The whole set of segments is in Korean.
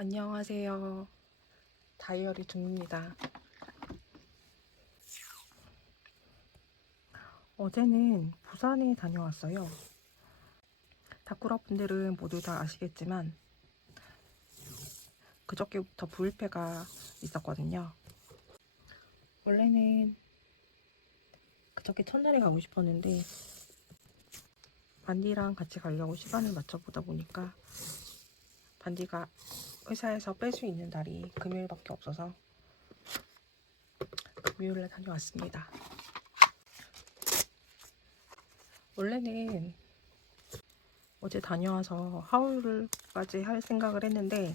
안녕하세요. 다이어리 중입니다. 어제는 부산에 다녀왔어요. 다쿠라 분들은 모두 다 아시겠지만 그저께부터 부일패가 있었거든요. 원래는 그저께 첫날에 가고 싶었는데 반디랑 같이 가려고 시간을 맞춰보다 보니까 반디가 회사에서 뺄 수 있는 날이 금요일밖에 없어서 금요일에 다녀왔습니다. 원래는 어제 다녀와서 하울까지 할 생각을 했는데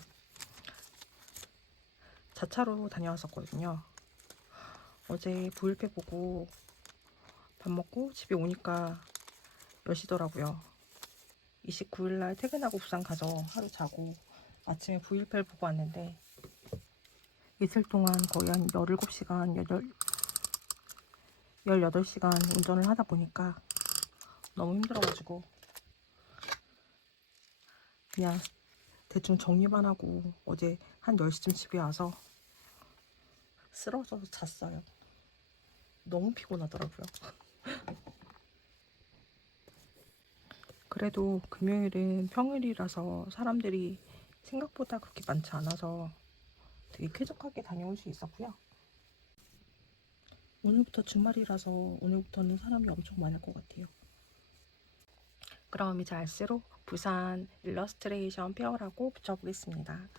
자차로 다녀왔었거든요. 어제 부일패 보고 밥 먹고 집에 오니까 10시더라고요. 29일날 퇴근하고 부산 가서 하루 자고 아침에 부일패를 보고 왔는데 이틀 동안 거의 한 17시간, 18시간 운전을 하다 보니까 너무 힘들어가지고 그냥 대충 정리만 하고 어제 한 10시쯤 집에 와서 쓰러져서 잤어요. 너무 피곤하더라고요. 그래도 금요일은 평일이라서 사람들이 생각보다 그렇게 많지 않아서 되게 쾌적하게 다녀올 수 있었고요. 오늘부터 주말이라서 오늘부터는 사람이 엄청 많을 것 같아요. 그럼 이제 알쓰로 부산 일러스트레이션 페어라고 붙여보겠습니다.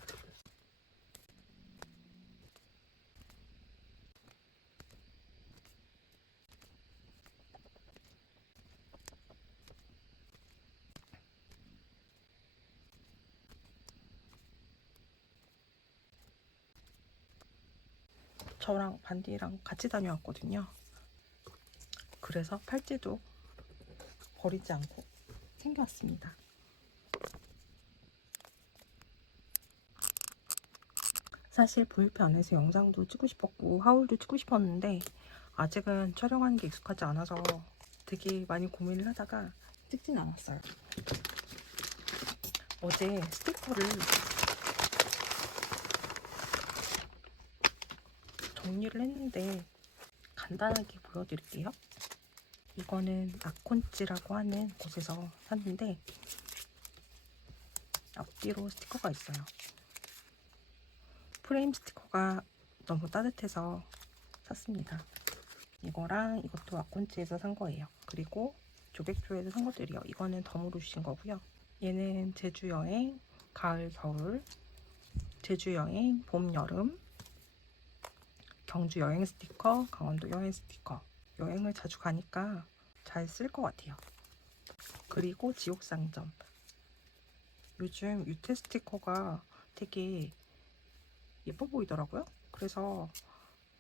저랑 반디랑 같이 다녀왔거든요. 그래서 팔찌도 버리지 않고 챙겨왔습니다. 사실 부일패 안에서 영상도 찍고 싶었고 하울도 찍고 싶었는데 아직은 촬영하는 게 익숙하지 않아서 되게 많이 고민을 하다가 찍진 않았어요. 어제 스티커를 정리를 했는데 간단하게 보여드릴게요. 이거는 아콘찌라고 하는 곳에서 샀는데 앞뒤로 스티커가 있어요. 프레임 스티커가 너무 따뜻해서 샀습니다. 이거랑 이것도 아콘찌에서 산 거예요. 그리고 조백조에서 산 것들이요. 이거는 덤으로 주신 거고요. 얘는 제주 여행, 가을, 겨울, 제주 여행, 봄, 여름, 경주 여행 스티커, 강원도 여행 스티커. 여행을 자주 가니까 잘 쓸 것 같아요. 그리고 지옥상점. 요즘 유태 스티커가 되게 예뻐 보이더라고요. 그래서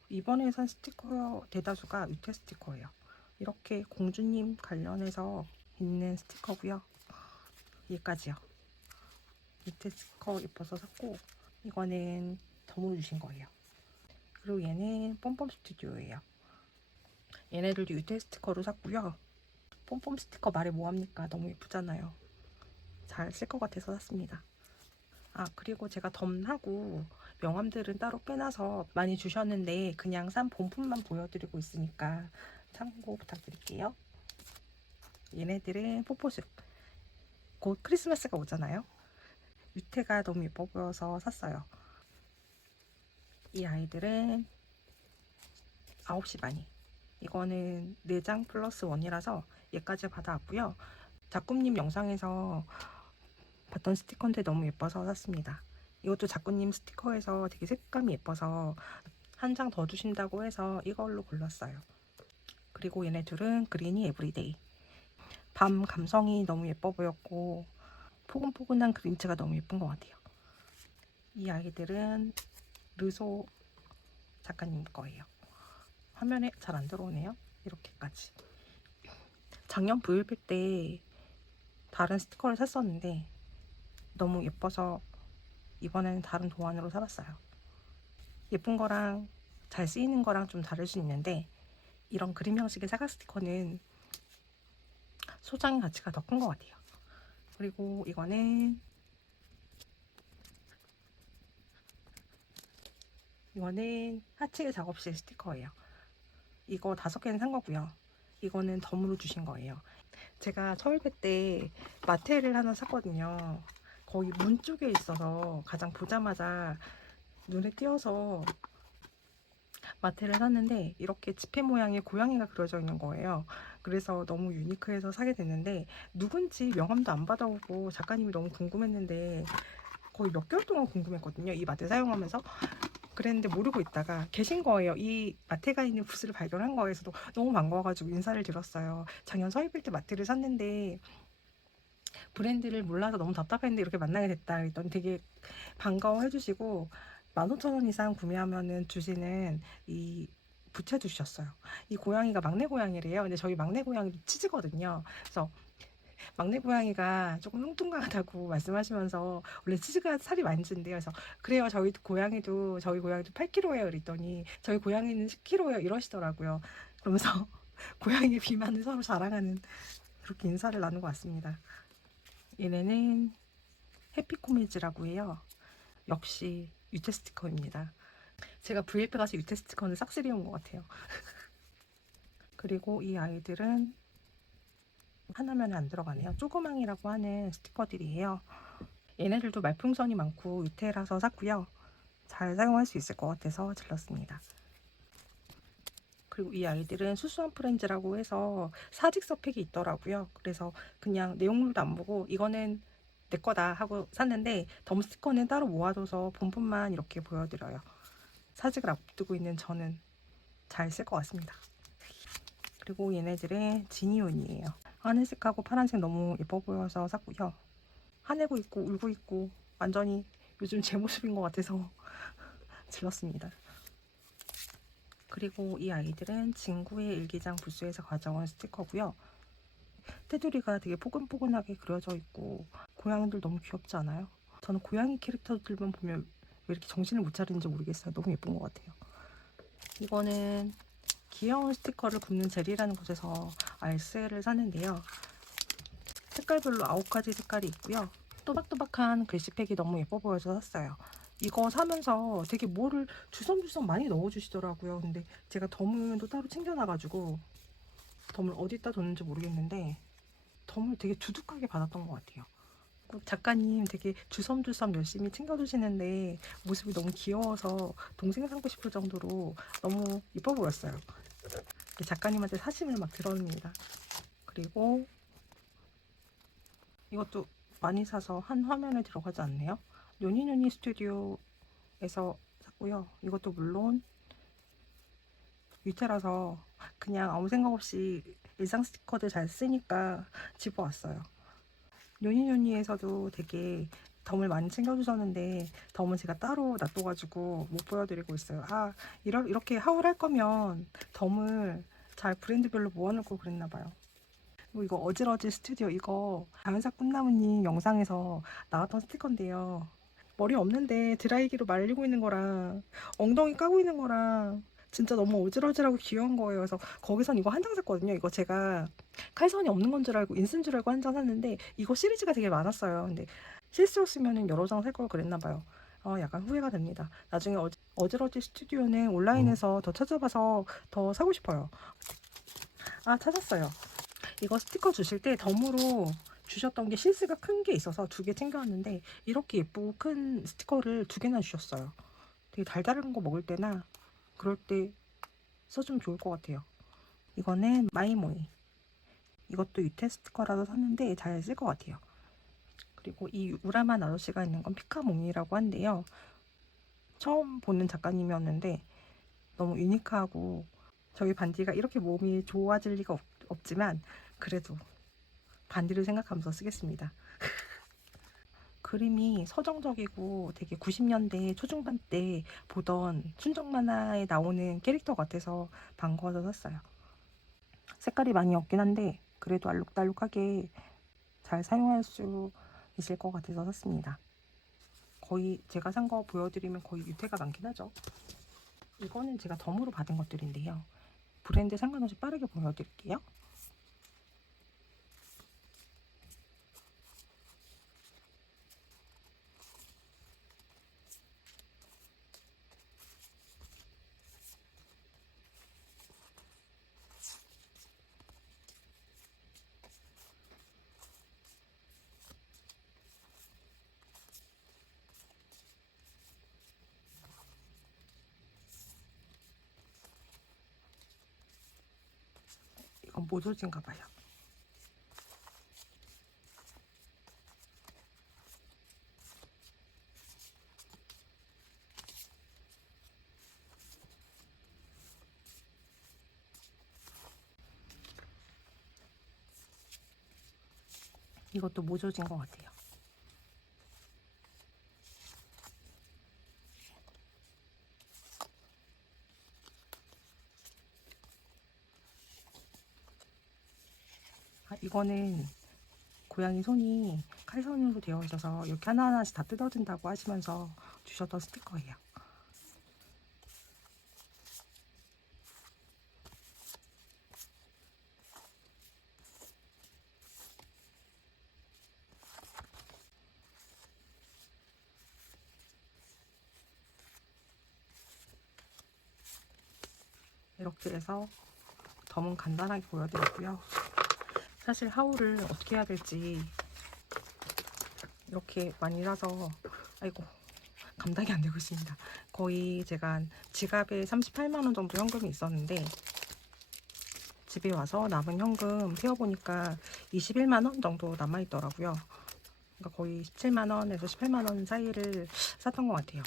이번에 산 스티커 대다수가 유태 스티커예요. 이렇게 공주님 관련해서 있는 스티커고요. 얘까지요. 유태 스티커 예뻐서 샀고 이거는 덤으로 주신 거예요. 그리고 얘는 pompom 스튜디오예요. 얘네들도 유태 스티커로 샀고요. pompom 스티커 말해 뭐합니까? 너무 예쁘잖아요. 잘 쓸 것 같아서 샀습니다. 아, 그리고 제가 덤하고 명함들은 따로 빼놔서 많이 주셨는데 그냥 산 본품만 보여드리고 있으니까 참고 부탁드릴게요. 얘네들은 뽀뽀숲. 곧 크리스마스가 오잖아요. 유태가 너무 예뻐 보여서 샀어요. 이 아이들은 9시 반이. 이거는 4장 플러스 1이라서 얘까지 받아왔고요. 작꿈님 영상에서 봤던 스티커인데 너무 예뻐서 샀습니다. 이것도 작꿈님 스티커에서 되게 색감이 예뻐서 한 장 더 주신다고 해서 이걸로 골랐어요. 그리고 얘네 둘은 그린이 에브리데이. 밤 감성이 너무 예뻐 보였고 포근포근한 그림체가 너무 예쁜 것 같아요. 이 아이들은 르소 작가님 거예요. 화면에 잘 안 들어오네요. 이렇게까지. 작년 부일패 때 다른 스티커를 샀었는데 너무 예뻐서 이번에는 다른 도안으로 사봤어요. 예쁜 거랑 잘 쓰이는 거랑 좀 다를 수 있는데 이런 그림 형식의 사각 스티커는 소장의 가치가 더 큰 것 같아요. 그리고 이거는 이거는 하체 작업실 스티커예요. 이거 5개는 산 거고요. 이거는 덤으로 주신 거예요. 제가 서울대 때 마테를 하나 샀거든요. 거기 문 쪽에 있어서 가장 보자마자 눈에 띄어서 마테를 샀는데 이렇게 지폐 모양의 고양이가 그려져 있는 거예요. 그래서 너무 유니크해서 사게 됐는데 누군지 명함도 안 받아오고 작가님이 너무 궁금했는데 거의 몇 개월 동안 궁금했거든요. 이 마테 사용하면서. 그랬는데 모르고 있다가 계신 거예요. 이 마테가 있는 부스를 발견한 거에서도 너무 반가워가지고 인사를 드렸어요. 작년 서입일 때 마테를 샀는데 브랜드를 몰라서 너무 답답했는데 이렇게 만나게 됐다 그랬더니 되게 반가워해 주시고 15,000원 이상 구매하면은 주시는 이 부채도 주셨어요. 이 고양이가 막내 고양이래요. 근데 저희 막내 고양이도 치즈거든요. 그래서 막내 고양이가 조금 뚱뚱하다고 말씀하시면서 원래 치즈가 살이 많이 찐대요. 그래서 그래요. 저희 고양이도 8kg예요. 그랬더니 저희 고양이는 10kg예요. 이러시더라고요. 그러면서 고양이 비만을 서로 자랑하는 그렇게 인사를 나누고 왔습니다. 얘네는 해피코미즈라고 해요. 역시 유태 스티커입니다. 제가 VLP 가서 유태 스티커는 싹쓸이 온 것 같아요. 그리고 이 아이들은 하나면에 안 들어가네요. 쪼그망이라고 하는 스티커들이에요. 얘네들도 말풍선이 많고 유태라서 샀고요. 잘 사용할 수 있을 것 같아서 질렀습니다. 그리고 이 아이들은 수수한 프렌즈라고 해서 사직서 팩이 있더라고요. 그래서 그냥 내용물도 안 보고 이거는 내 거다 하고 샀는데 덤 스티커는 따로 모아둬서 본품만 이렇게 보여드려요. 사직을 앞두고 있는 저는 잘 쓸 것 같습니다. 그리고 얘네들은 지니온이에요. 하늘색하고 파란색 너무 예뻐 보여서 샀고요. 화내고 있고 울고 있고 완전히 요즘 제 모습인 것 같아서 질렀습니다. 그리고 이 아이들은 진구의 일기장 부스에서 가져온 스티커고요. 테두리가 되게 포근포근하게 그려져 있고 고양이들 너무 귀엽지 않아요? 저는 고양이 캐릭터들만 보면 왜 이렇게 정신을 못 차리는지 모르겠어요. 너무 예쁜 것 같아요. 이거는 귀여운 스티커를 굽는 젤이라는 곳에서 알스를 샀는데요. 색깔별로 9가지 색깔이 있고요. 또박또박한 글씨팩이 너무 예뻐 보여서 샀어요. 이거 사면서 되게 뭐를 주섬주섬 많이 넣어주시더라고요. 근데 제가 덤을 또 따로 챙겨놔가지고 덤을 어디다 뒀는지 모르겠는데 덤을 되게 두둑하게 받았던 것 같아요. 작가님 되게 주섬주섬 열심히 챙겨주시는데 모습이 너무 귀여워서 동생 삼고 싶을 정도로 너무 예뻐 보였어요. 작가님한테 사심을 막 들었습니다. 그리고 이것도 많이 사서 한 화면에 들어가지 않네요. 요니요니 스튜디오에서 샀고요. 이것도 물론 유태라서 그냥 아무 생각 없이 일상 스티커들 잘 쓰니까 집어왔어요. 요니요니에서도 되게 덤을 많이 챙겨주셨는데 덤은 제가 따로 놔둬가지고 못 보여드리고 있어요. 이렇게 하울할 거면 덤을 잘 브랜드별로 모아놓을 걸 그랬나봐요. 그리고 이거 어질어질 스튜디오 이거 자연사 꿈나무님 영상에서 나왔던 스티커인데요. 머리 없는데 드라이기로 말리고 있는 거랑 엉덩이 까고 있는 거랑 진짜 너무 어질어질하고 귀여운 거예요. 그래서 거기선 이거 한 장 샀거든요. 이거 제가 칼선이 없는 건 줄 알고 인쓴 줄 알고 한 장 샀는데 이거 시리즈가 되게 많았어요. 근데 실수였으면 여러 장 살 걸 그랬나 봐요. 약간 후회가 됩니다. 나중에 어질어질 스튜디오는 온라인에서 더 찾아봐서 더 사고 싶어요. 찾았어요. 이거 스티커 주실 때 덤으로 주셨던 게 실스가 큰 게 있어서 2개 챙겨왔는데 이렇게 예쁘고 큰 스티커를 2개나 주셨어요. 되게 달달한 거 먹을 때나 그럴 때 써주면 좋을 것 같아요. 이거는 마이모이. 이것도 유태 스티커라서 샀는데 잘 쓸 것 같아요. 그리고 이 우라만 아저씨가 있는 건 피카몽이라고 한데요. 처음 보는 작가님이었는데 너무 유니크하고 저희 반디가 이렇게 몸이 좋아질 리가 없지만 그래도 반디를 생각하면서 쓰겠습니다. 그림이 서정적이고 되게 90년대 초중반 때 보던 순정 만화에 나오는 캐릭터 같아서 반가워서 샀어요. 색깔이 많이 없긴 한데 그래도 알록달록하게 잘 사용할 수 있을 것 같아서 샀습니다. 거의 제가 산 거 보여드리면 거의 유태가 많긴 하죠. 이거는 제가 덤으로 받은 것들인데요. 브랜드 상관없이 빠르게 보여드릴게요. 모조진가 봐요. 이것도 모조진 것 같아요. 이거는 고양이 손이 칼선으로 되어 있어서 이렇게 하나하나씩 다 뜯어진다고 하시면서 주셨던 스티커예요. 이렇게 해서 덤은 간단하게 보여드렸고요. 사실 하울을 어떻게 해야 될지 이렇게 많이 사서 아이고 감당이 안 되고 있습니다. 거의 제가 지갑에 38만 원 정도 현금이 있었는데 집에 와서 남은 현금 세어보니까 21만 원 정도 남아있더라고요. 그러니까 거의 17만 원에서 18만 원 사이를 샀던 것 같아요.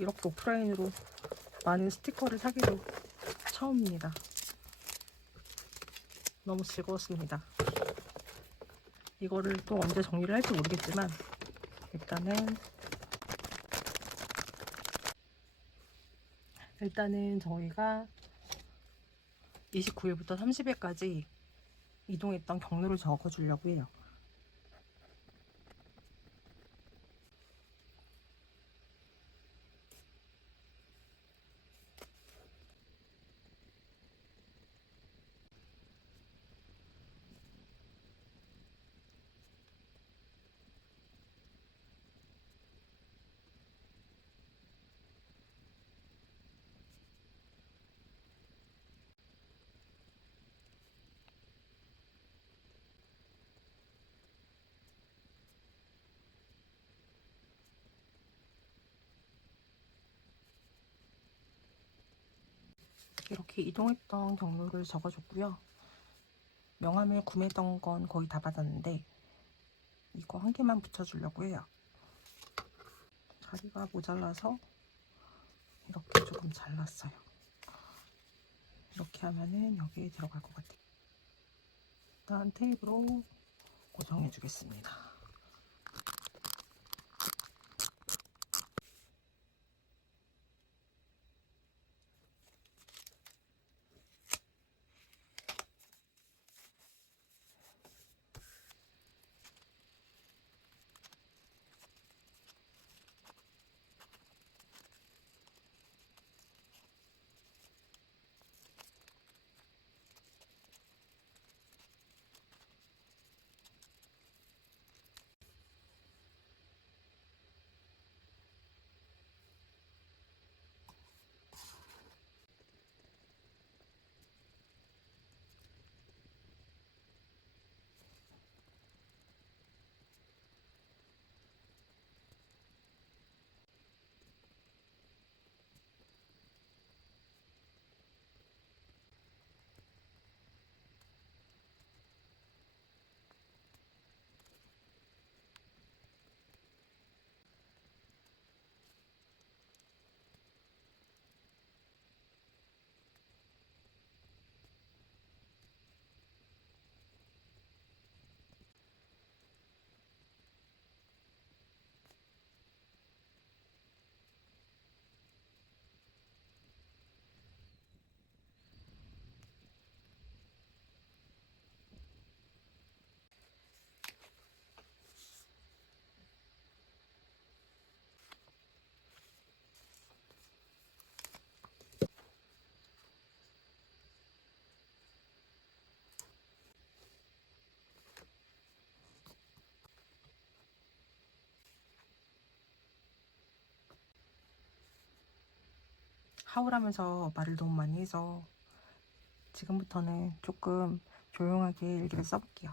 이렇게 오프라인으로 많은 스티커를 사기도 처음입니다. 너무 즐거웠습니다. 이거를 또 언제 정리를 할지 모르겠지만 일단은 저희가 29일부터 30일까지 이동했던 경로를 적어주려고 해요. 이렇게 이동했던 경로를 적어줬고요. 명함을 구매했던 건 거의 다 받았는데 이거 한 개만 붙여주려고 해요. 다리가 모자라서 이렇게 조금 잘랐어요. 이렇게 하면은 여기에 들어갈 것 같아요. 일단 테이프로 고정해 주겠습니다. 하울하면서 말을 너무 많이 해서 지금부터는 조금 조용하게 일기를 써볼게요.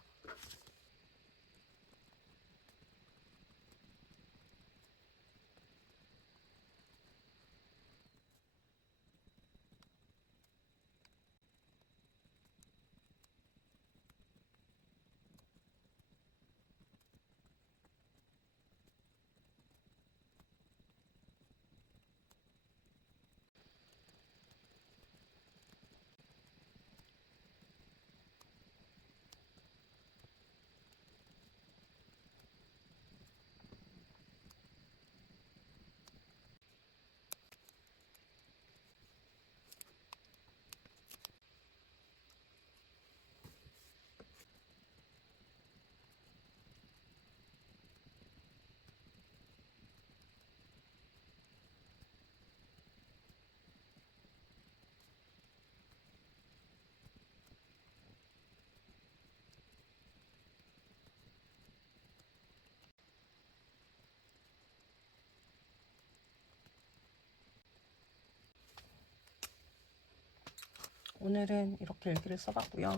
오늘은 이렇게 일기를 써봤고요.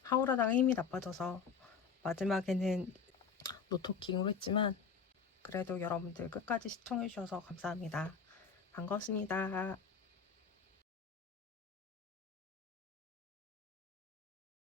하울하다가 힘이 나빠져서 마지막에는 노토킹으로 했지만 그래도 여러분들 끝까지 시청해주셔서 감사합니다. 반갑습니다.